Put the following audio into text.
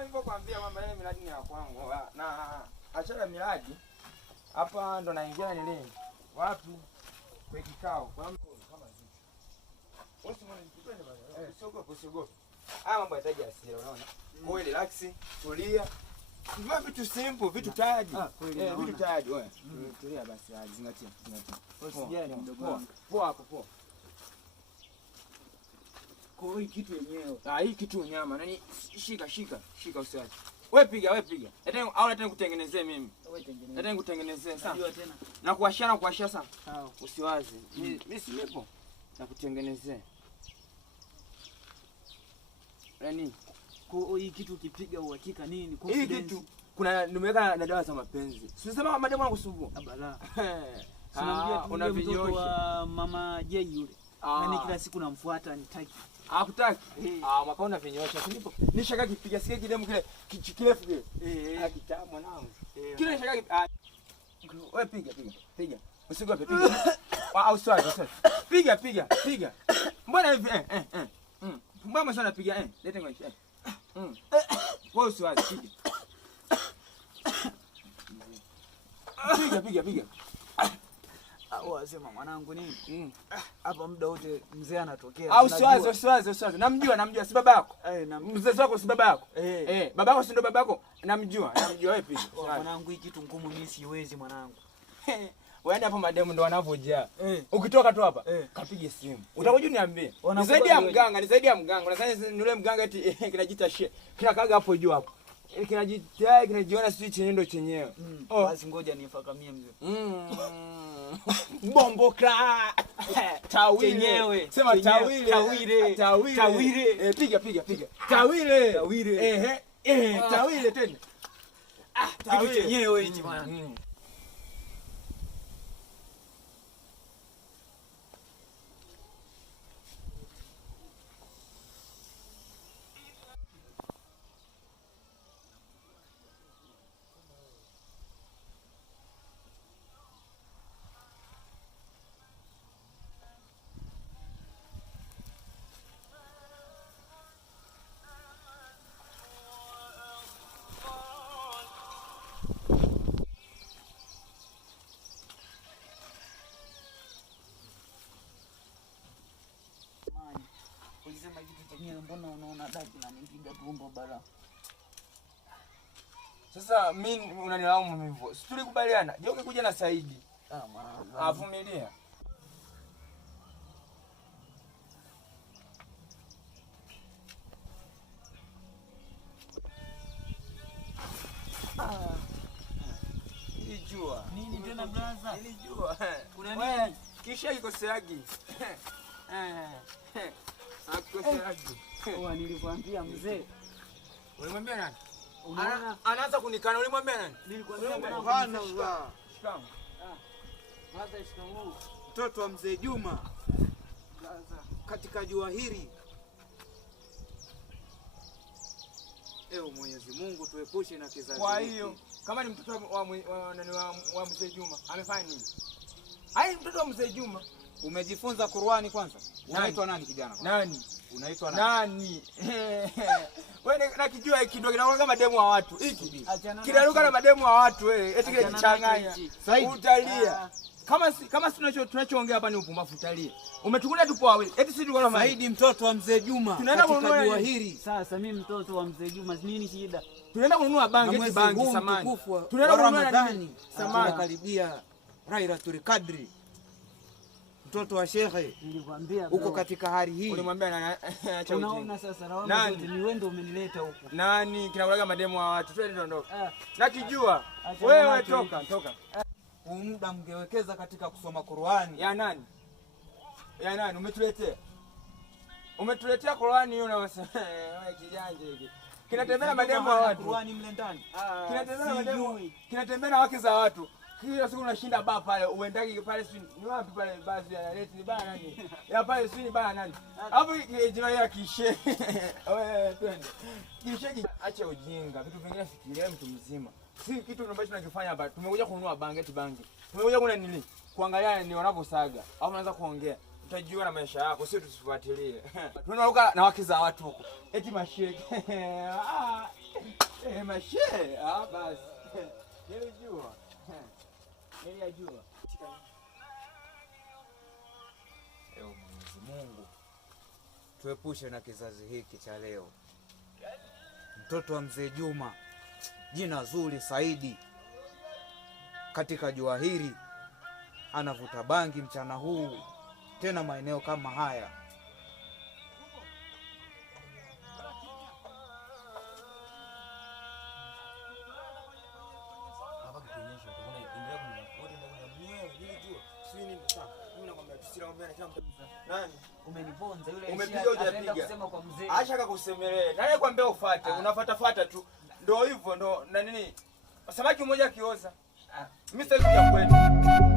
Kama nilivyokuambia mama, ile miradi ni ya kwangu. Na achana miradi. Hapa ndo naingia nilini. Wapi? Kwa kikao. Kwa kama hivi. Wewe mwana nikipenda bana. Usiogope. Mambo yataji hasira unaona? Wewe relax, tulia. Vivyo vitu simple, vitu taji. Vitu taji wewe. Tulia basi, zingatia. Usijali mdogo wangu. Poa hapo, poa. Kwa hii kitu yenyewe. Hii kitu nyama. Nani shika usiache. Wewe piga. Nataka kutengenezea mimi. Wewe tengeneza. Nataka kutengenezea sana. Ndio tena. Na kuwashia sana. Sawa. Usiwaze. Mimi si nipo. Na kutengenezea. Yaani Kwa hii kitu ukipiga uhakika nini? Hii kitu kuna nimeweka na dawa za mapenzi. Sisema mademu wanakusumbua. Abala. Sinamjua una mtoto wa mama J yule. Yaani kila siku namfuata nitaki. Hakutaki. Mwaka una vinyosha. Sinipo. Nishaka kipiga sikia kidemu kile kirefu kile. Kitamu mwanangu. Kile nishaka wewe piga. Usigope piga. Au swali. Piga. Mbona hivi Mbona sana piga leta ngoja. Wewe usiwaze piga. Wasema mwanangu nini? Hapa muda wote mzee anatokea. Au usiwaze. Namjua si baba yako. Mzee wako si baba yako. Baba yako si ndo baba yako. Namjua wewe piga. Mwanangu hii kitu ngumu mimi siwezi mwanangu. Wewe hapo mademu ndo wanavojaa. Ukitoka tu hapa, kapige simu. Utakuja niambie. Ni zaidi ya mganga. Unasema ni yule mganga eti kinajiita she. Kinakaga hapo juu hapo. Kinajiona sisi chenyewe chenyewe. Basi ngoja nifakamie mzee. Bomboka. Tawile. Sema tawile. Tawile. Piga. Tawile. Tawile tena. Kitu chenyewe hichi bwana. Ulisema kitu chenyewe mbona unaona daki na nipiga tumbo bara. Sasa mimi unanilaumu mimi hivyo. Si tulikubaliana? Je, ukikuja na Saidi? Mwanangu. Avumilia. Nilijua. Nini tena brother? Nilijua. Kuna nini? Kisha ikoseagi. Akukoseagi. Nilikwambia mzee. Ulimwambia nani? Unaona? Anaanza kunikana. Ulimwambia nani? Nilikwambia Hapana Allah. Shikamoo. Brother shikamoo. Mtoto wa mzee Juma. Katika jua hili. Ewe Mwenyezi Mungu tuepushe na kizazi. Kwa hiyo kama ni mtoto wa mzee Juma, amefanya nini? Hai mtoto wa mzee Juma. Umejifunza Qur'ani kwanza? Unaitwa nani kijana? Nani? Unaitwa nani? Wewe nakijua hiki kidogo kinaruka kama demu wa watu. Hiki kinaruka na mademu wa watu wewe. Eti kile kichanganya. Utalia. Kama tunachoongea hapa ni upumbavu utalia. Umetukulia tupo wawili. Eti sisi tuko na Saidi mtoto wa mzee Juma. Tunaenda kununua jua hili. Sasa mimi mtoto wa mzee Juma nini shida? Tunaenda kununua bangi, eti bangi samani. Tunaenda kununua nani? Samani karibia Lailatul Qadri. Mtoto wa shekhe. Nilikwambia uko katika hali hii. Ulimwambia nani? Acha unaona sasa lawama zote ni wewe ndio umenileta huko. Nani kinakulaga mademu wa watu? Twende tuondoke. Nakijua. Wewe toka. Muda mngewekeza katika kusoma Qur'ani. Ya nani? Umetuletea Qur'ani hiyo na wewe kijanja hiki. Kinatembea mademu wa watu. Qur'ani mle ndani. Kinatembea mademu. Kinatembea na wake za watu. Kila siku unashinda baa pale, uendaki pale ni wapi pale basi ya leti ni baa nani? Ya pale ni baa nani? Hapo jina ya kishe. Wewe twende. Kishe acha ujinga. Vitu vingine fikiria mtu mzima. Si kitu ambacho tunakifanya hapa. Tumekuja kununua bangi. Tumekuja kuna nini? Kuangalia ni wanavyosaga. Au unaanza kuongea. Utajua na maisha yako, sio tusifuatilie. Tunaruka na wake za watu huko. Eti masheke. Mashe. Basi. Nilijua. Nilijua. Mwenyezi Mungu tuepushe na kizazi hiki cha leo. Mtoto wa mzee Juma, jina zuri Saidi, katika jua hili anavuta bangi mchana huu, tena maeneo kama haya. Nani? Umeniponza yule. Umepiga hujapiga? Kusema kwa mzee. Acha akakusemelee. Nani kwambia ufuate? Unafuata tu. Ndio hivyo ndo na nini? Samaki mmoja akioza. Mimi sitaki kuja kwenu.